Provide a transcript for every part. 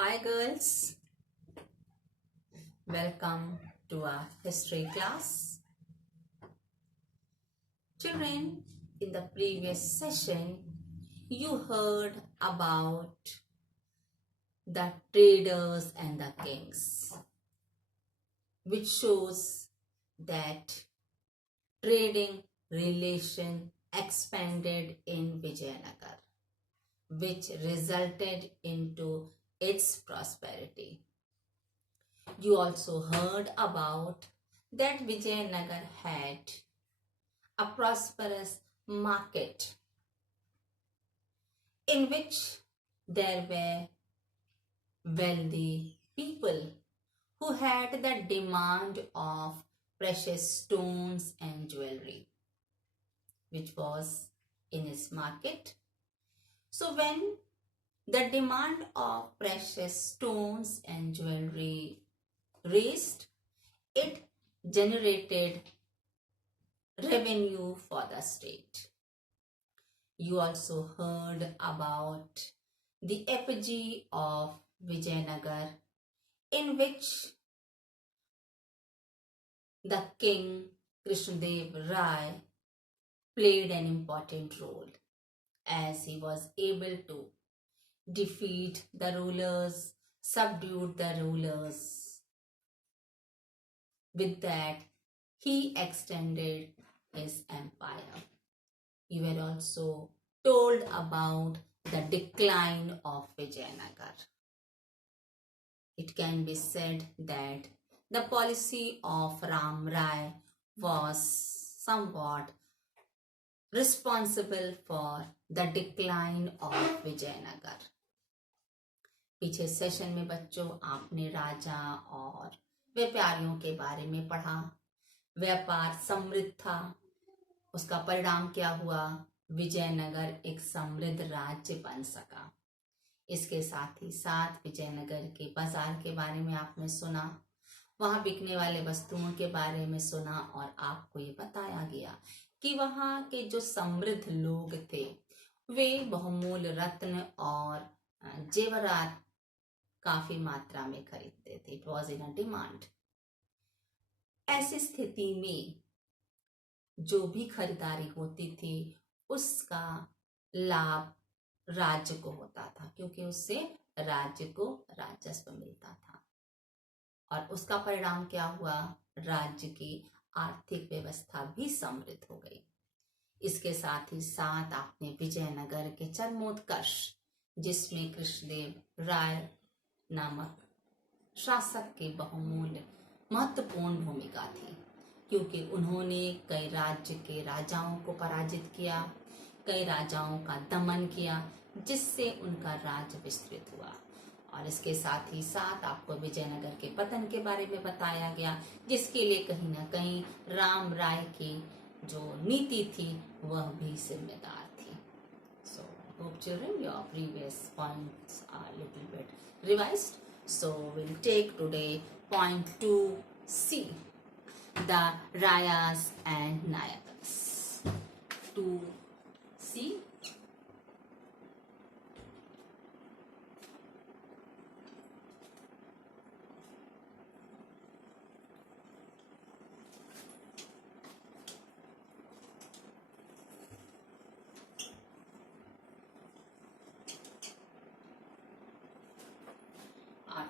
Hi girls, welcome to our history class. Children, in the previous session, you heard about the traders and the kings, which shows that trading relation expanded in Vijayanagar, which resulted into its prosperity. You also heard about that Vijayanagar had a prosperous market in which there were wealthy people who had the demand of precious stones and jewelry, which was in his market. So, when the demand of precious stones and jewelry raised, it generated revenue for the state. You also heard about the effigy of Vijayanagar, in which the king Krishnadev Rai played an important role, as he was able to defeat the rulers, subdued the rulers. With that, he extended his empire. You were also told about the decline of Vijayanagar. It can be said that the policy of Ram Rai was somewhat responsible for the decline of Vijayanagar. पीछे session में बच्चों आपने राजा और व्यापारियों के बारे में पढ़ा। व्यापार समृद्ध था, उसका परिणाम क्या हुआ? विजयनगर एक समृद्ध राज्य बन सका। इसके साथ ही साथ विजयनगर के बाजार के बारे में आपने सुना, वहां बिकने वाले वस्तुओं के बारे में सुना और आपको ये बताया गया कि वहां के जो समृद्ध लोग थे वे बहुमूल्य रत्न और जेवरात काफी मात्रा में खरीदते थे। It was in a demand. ऐसी स्थिति में जो भी खरीदारी होती थी उसका लाभ राज्य को होता था, क्योंकि उससे राज्य को राजस्व मिलता था और उसका परिणाम क्या हुआ? राज्य की आर्थिक व्यवस्था भी समृद्ध हो गई। इसके साथ ही साथ आपने विजयनगर के चरमोत्कर्ष, जिसमें कृष्णदेव राय नामक शासक की बहुमूल्य महत्वपूर्ण भूमिका थी, क्योंकि उन्होंने कई राज्य के राजाओं को पराजित किया, कई राजाओं का दमन किया, जिससे उनका राज्य विस्तृत हुआ। और इसके साथ ही साथ आपको विजयनगर के पतन के बारे में बताया गया, जिसके लिए कहीं ना कहीं राम राय की जो नीति थी वह भी जिम्मेदार थी। So hope children your previous points are little bit revised. So we'll take today point 2C, the Rayas and Nayakas. 2C.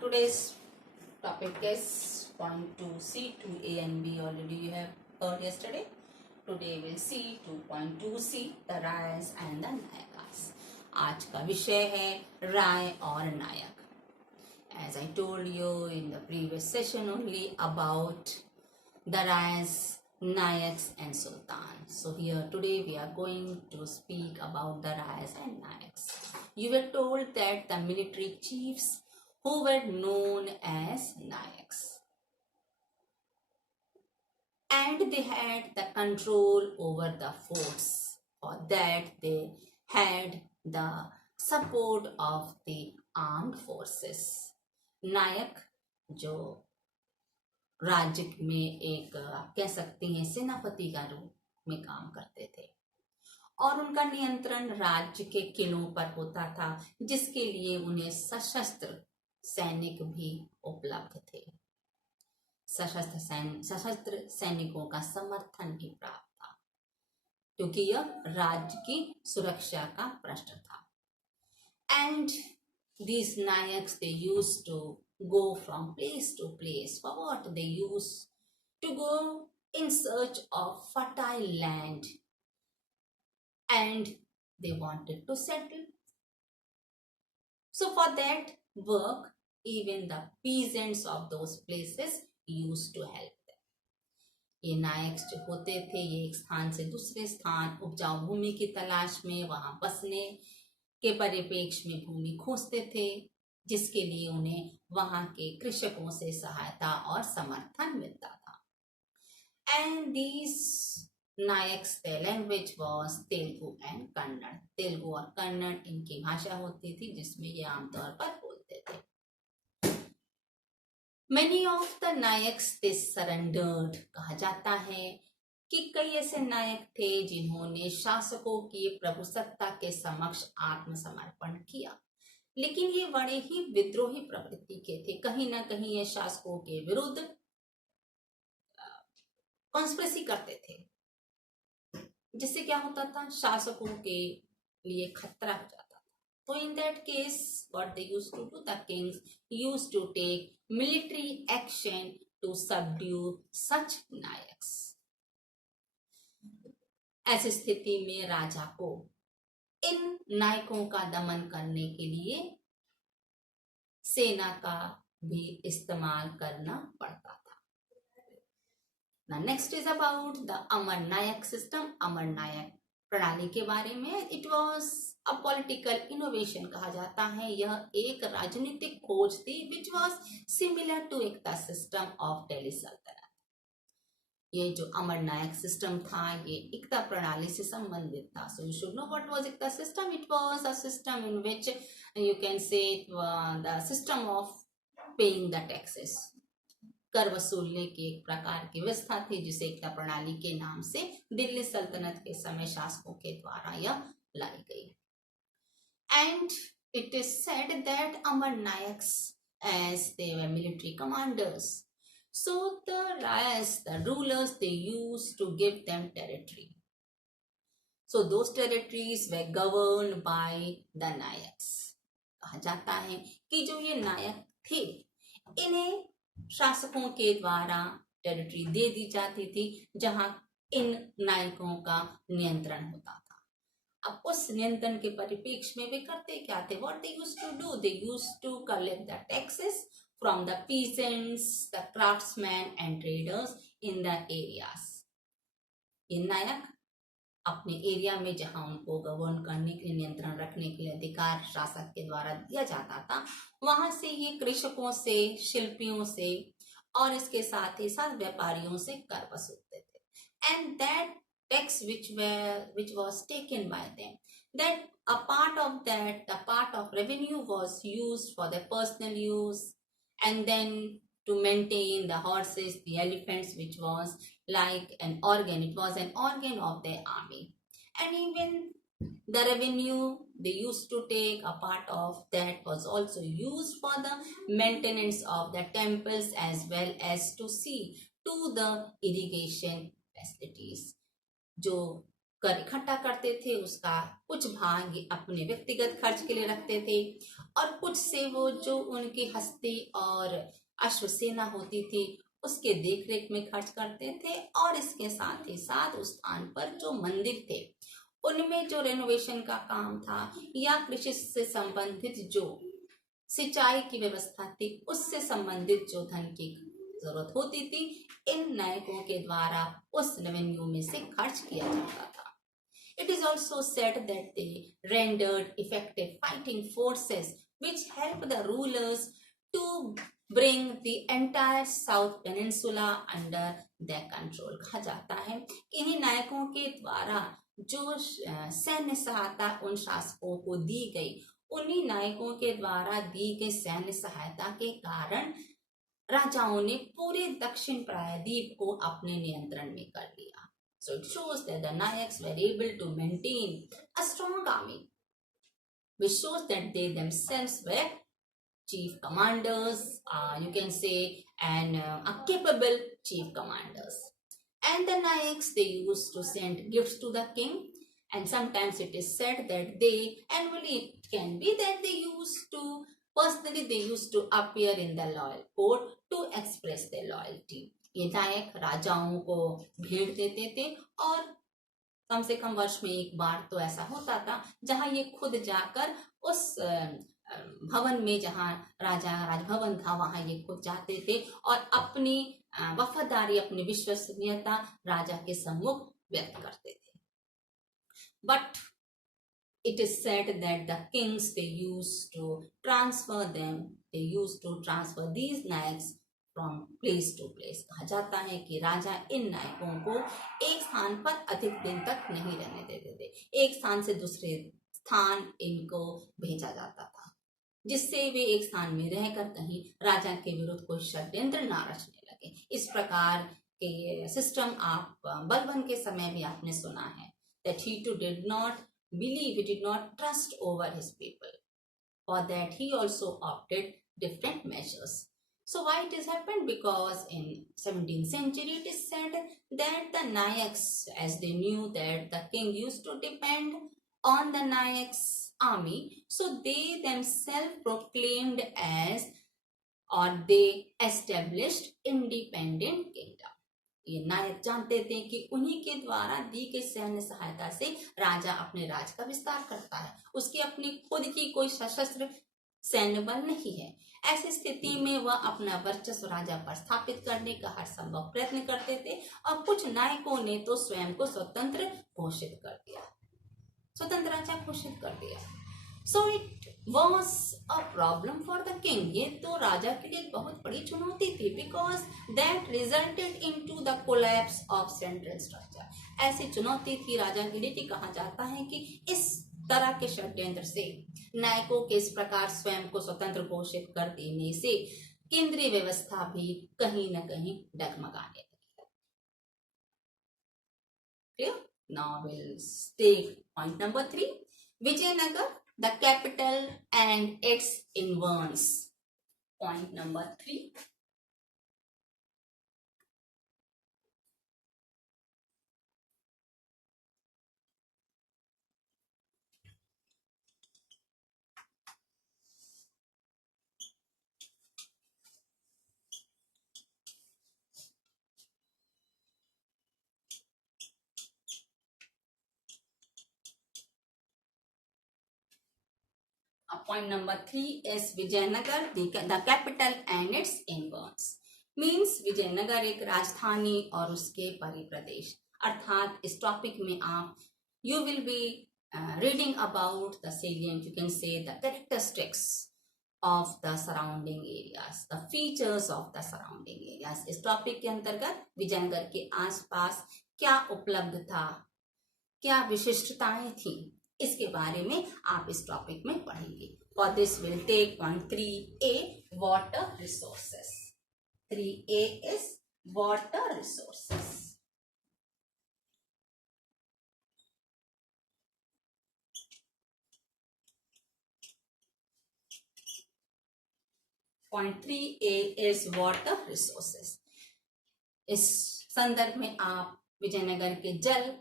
Today's topic is point 2C, 2A and B already you have heard yesterday. Today we'll see 2.2C, the Rayas and the Nayakas. आज का विषय है राय और नायक. As I told you in the previous session only about the Rayas, Nayaks and Sultan. So here today we are going to speak about the Rayas and Nayaks. You were told that the military chiefs who were known as Nayaks, and they had the control over the force. For that they had the support of the armed forces. नायक जो राज्य में एक आप कह सकती हैं सेनापति का रूप में काम करते थे और उनका नियंत्रण राज्य के किलों पर होता था, जिसके लिए उन्हें सशस्त्र सैनिक भी उपलब्ध थे। सशस्त्र सैनिकों का समर्थन भी प्राप्त था, क्योंकि यह राज्य की सुरक्षा का प्रश्न था। And these Nayaks, they used to go from place to place. For what? They used to go in search of fertile land, and they wanted to settle. So for that work, even the peasants of those places used to help them. ये नायक जो होते थे, ये एक स्थान से दूसरे स्थान उपजाऊ भूमि की तलाश में वहां बसने के परिप्रेक्ष्य में भूमि खोजते थे, जिसके लिए उन्हें वहां के कृषकों से सहायता और समर्थन मिलता था। And these Nayaks their language was Telugu and Kannada. Telugu और कन्नड़ इनकी भाषा होती थी, जिसमें ये आमतौर पर बोलते थे। Many of the Nayaks they surrendered। कहा जाता है कि कई ऐसे नायक थे जिन्होंने शासकों की प्रभुसत्ता के समक्ष आत्मसमर्पण किया, लेकिन ये बड़े ही विद्रोही प्रवृत्ति के थे। कहीं ना कहीं ये शासकों के विरुद्ध कॉन्स्पिरेसी करते थे, जिससे क्या होता था, शासकों के लिए खतरा हो जाता था। तो in that case what they used to do, the kings used to take military action to subdue such Nayaks. ऐसी स्थिति में राजा को इन नायकों का दमन करने के लिए सेना का भी इस्तेमाल करना पड़ता था। Next is about the Amar Nayak system. Amar Nayak प्रणाली के बारे में, it was a political innovation कहा जाता है। यह एक राजनीतिक खोज थी which was similar to iqta system of Delhi Sultanate. ये जो अमर नायक सिस्टम था, ये एकता प्रणाली से संबंधित था। So you should know what was Ekta system. It was a system in which you can say the system of paying the taxes. कर वसूलने की एक प्रकार की व्यवस्था थी, जिसे एकता प्रणाली के नाम से दिल्ली सल्तनत के समय शासकों के द्वारा यह लाई गई। And it is said that Amar Nayaks, as they were military commanders, so the rayas, the rulers, they used to give them territory. So those territories were governed by the nayaks. कहा जाता है कि जो ये नायक थे, इन्हें शासकों के द्वारा टेरिटरी दे दी जाती थी, जहां इन नायकों का नियंत्रण होता था। अब उस नियंत्रण के परिप्रेक्ष्य में वे करते क्या थे? What they used to do? They used to collect the taxes from the peasants, the craftsmen and traders in the areas. ये नायक अपने एरिया में जहां उनको गवर्न करने के लिए, नियंत्रण रखने के लिए अधिकार शासक के द्वारा दिया जाता था, वहां से ये कृषकों से, शिल्पियों से और इसके साथ ही साथ व्यापारियों से कर वसूलते थे। And that tax which was taken by them, that a part of revenue was used for their personal use, and then to maintain the horses, the elephants, which was like an organ. It was an organ of their army. And even the revenue they used to take, a part of that was also used for the maintenance of the temples, as well as to see to the irrigation facilities. जो कर इकट्ठा करते थे, उसका कुछ भाग अपने व्यक्तिगत खर्च के लिए रखते थे, और कुछ से वो जो उनकी हस्ती और अश्वसेना होती थी उसके देखरेख में खर्च करते थे। और इसके साथ ही साथ उस स्थान पर जो मंदिर थे, उनमें जो रेनोवेशन का काम था, या कृषि से संबंधित जो सिंचाई की व्यवस्था थी, उससे संबंधित जो धन की जरूरत होती थी, इन नायकों के द्वारा उस रेवेन्यू में से खर्च किया जाता था। It is also said that they rendered effective fighting forces which helped the rulers to bring the entire South Peninsula under their control. कहा जाता है कि इन्हीं नायकों के द्वारा जो सैन्य सहायता उन शासकों को दी गई, उन्हीं नायकों के द्वारा दी गई सैन्य सहायता के कारण राजाओं ने पूरे दक्षिण प्रायद्वीप को अपने नियंत्रण में कर लिया। So it shows that the Nayaks were able to maintain a strong army, which shows that they themselves were chief commanders, you can say, and a capable chief commanders. And the Nayaks, they used to send gifts to the king, and sometimes it is said that they, annually it can be that they used to, personally they used to appear in the royal court to express their loyalty. ये नायक राजाओं को भेंट देते थे, और कम से कम वर्ष में एक बार तो ऐसा होता था जहां ये खुद जाकर उस भवन में, जहां राजा राजभवन था, वहां ये खुद जाते थे और अपनी वफादारी, अपनी विश्वसनीयता राजा के सम्मुख व्यक्त करते थे. But it is said that the kings, they used to transfer them, they used to transfer these nayaks from place to place. कहा जाता है कि राजा इन नायकों को एक स्थान पर अधिक दिन तक नहीं रहने देते थे, एक स्थान से दूसरे स्थान इनको भेजा जाता था, जिससे वे एक स्थान में रहकर कहीं राजा के विरुद्ध कोई षड्यंत्र ना रचने लगे. इस प्रकार के सिस्टम आप बलबन के समय भी आपने सुना है, that he too did not believe, he did not trust over his people. For that he also opted different measures. So why it has happened? Because in 17th century it is said that the Nayaks, as they knew that the king used to depend on the Nayaks army, so they themselves proclaimed as, or they established independent kingdom. ये नायक जानते थे कि उन्हीं के द्वारा दी गई सैन्य सहायता से राजा अपने राज का विस्तार करता है, उसकी अपनी खुद की कोई सशस्त्र सैन्य बल नहीं है. ऐसी स्थिति में वह अपना वर्चस्व राजा पर स्थापित करने का हर संभव प्रयत्न करते थे, और कुछ नायकों ने तो स्वयं को स्वतंत्र घोषित कर दिया, स्वतंत्र राजा घोषित कर दिया. So it was a problem for the king. ये तो राजा के लिए बहुत बड़ी चुनौती थी, because that resulted into the collapse of central structure. ऐसी चुनौती थी राजा के लिए कि कहा जाता है कि इस तरह के षड्यंत्र से, नायकों के इस प्रकार स्वयं को स्वतंत्र घोषित कर देने से केंद्रीय व्यवस्था भी कहीं न कहीं डगमगाने लगी. Clear? Now we'll take point number 3. Vijayanagar, the capital and its environs. Point number 3. Point number 3 is Vijayanagar, the capital and its environs. Means Vijayanagar एक राजधानी और उसके परिप्रदेश. अर्थात इस टॉपिक में आप you will be reading about the salient, you can say the characteristics of the surrounding areas, the features of the surrounding areas. इस topic के अंतर्गत विजयनगर के आसपास क्या उपलब्ध था, क्या विशिष्टताएं थी, इसके बारे में आप इस टॉपिक में पढ़ेंगे. For this we'll take point 3A, water resources. 3A is water resources. Point 3A is water resources. इस संदर्भ में आप विजयनगर के जल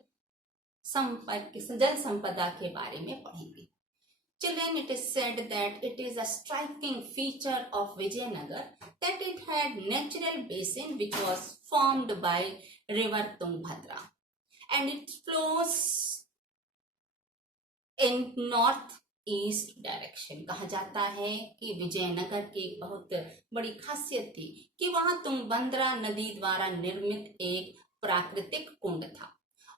संपदा के बारे में पढ़ेंगे. Children, it is said that it is a striking feature of Vijayanagar that it had natural basin which was formed by river Tungbhadra, and it flows in north-east direction. कहा जाता है कि विजयनगर की एक बहुत बड़ी खासियत थी कि वहां तुंगभद्रा नदी द्वारा निर्मित एक प्राकृतिक कुंड था,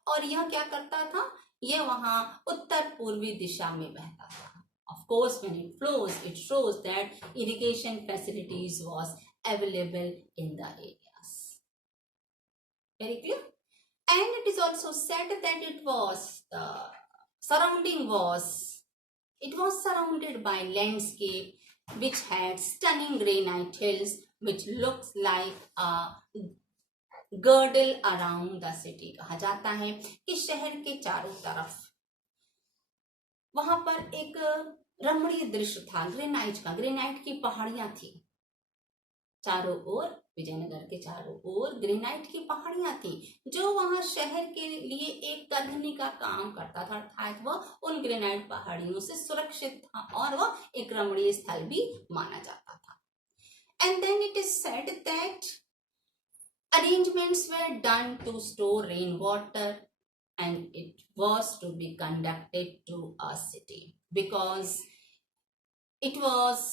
और यह क्या करता था, यह वहां उत्तर पूर्वी दिशा में बहता था. Of course, when it flows, it shows that irrigation facilities was available in the areas. Very clear? And it is also said that it was surrounded by landscape which had stunning granite hills which looks like a girdle around the city. कहा जाता है कि शहर के चारों तरफ वहां पर एक रमणीय दृश्य था ग्रेनाइट का, ग्रेनाइट की पहाड़ियां थी चारों ओर, विजयनगर के चारों ओर ग्रेनाइट की पहाड़ियां थी जो वहां शहर के लिए एक तर्जनी का काम करता था, अर्थात वह उन ग्रेनाइट पहाड़ियों से सुरक्षित था और वह एक रमणीय स्थल भी माना जाता था। And then it is said that arrangements were done to store rainwater and it was to be conducted to a city because it was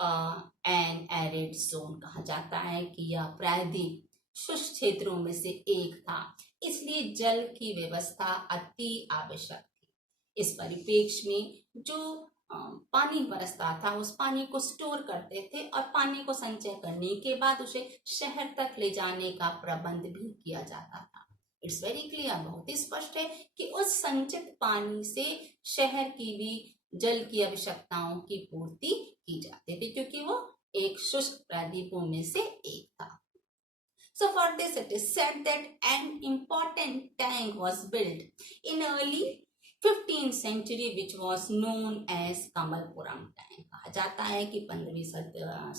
an arid zone। कहा जाता है कि यह प्रायद्वीप शुष्क क्षेत्रों में से एक था, इसलिए जल की व्यवस्था अति आवश्यक थी। इस परिप्रेक्ष्य में जो पानी बरसता था उस पानी को स्टोर करते थे और पानी को संचय करने के बाद उसे शहर तक ले जाने का प्रबंध भी किया जाता था। इट्स वेरी क्लियर, बहुत ही स्पष्ट है कि उस संचित पानी से शहर की भी जल की आवश्यकताओं की पूर्ति की जाती थी क्योंकि वो एक शुष्क प्रायद्वीपों में से एक था। So for this it is said that an important tank was built in early 15th century which was known as Kamalapuram tank. कहा जाता है कि 15वीं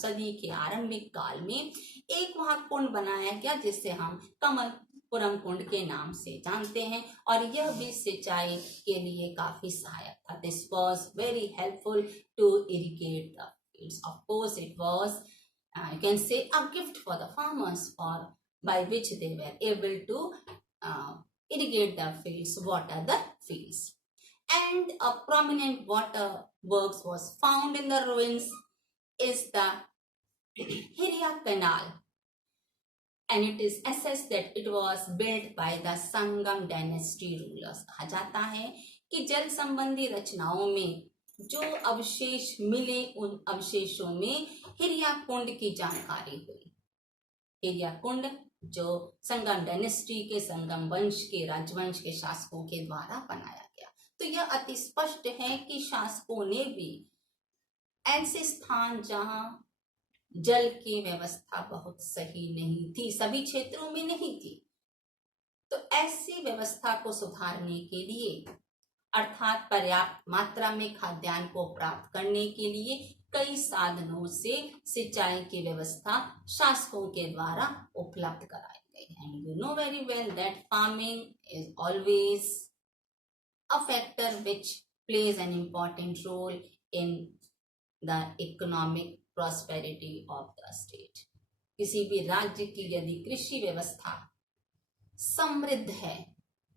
सदी के आरंभिक काल में एक वहां कुंड बनाया गया जिसे हम कमलपुरम कुंड के नाम से जानते हैं और यह भी सिंचाई के लिए काफी सहायक था। This was very helpful to irrigate the fields. Of course it was you can say a gift for the farmers for by which they were able to irrigate the fields, water the fields. And a prominent water works was found in the ruins is the Hiria Canal, and it is assessed that it was built by the Sangam dynasty rulers। कहा जाता है कि जल संबंधी रचनाओं में जो अवशेष मिले उन अवशेषों में हिरिया कुंड की जानकारी हुई। हिरिया कुंड जो संगम डायनेस्टी के, संगम वंश के, राजवंश के शासकों के द्वारा बनाया गया। तो यह अति स्पष्ट है कि शासकों ने भी ऐसे स्थान जहां जल की व्यवस्था बहुत सही नहीं थी, सभी क्षेत्रों में नहीं थी, तो ऐसी व्यवस्था को सुधारने के लिए अर्थात पर्याप्त मात्रा में खाद्यान्न को प्राप्त करने के लिए कई साधनों से सिंचाई की व्यवस्था शासकों के द्वारा उपलब्ध कराई गई है। And you know very well that farming is always a factor which plays an important role in the economic prosperity of the state. किसी भी राज्य की यदि कृषि व्यवस्था समृद्ध है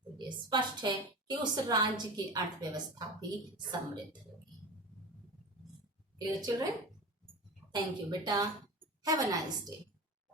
तो ये स्पष्ट है कि उस राज्य की अर्थव्यवस्था भी समृद्ध होगी। Clear children? Thank you beta. Have a nice day.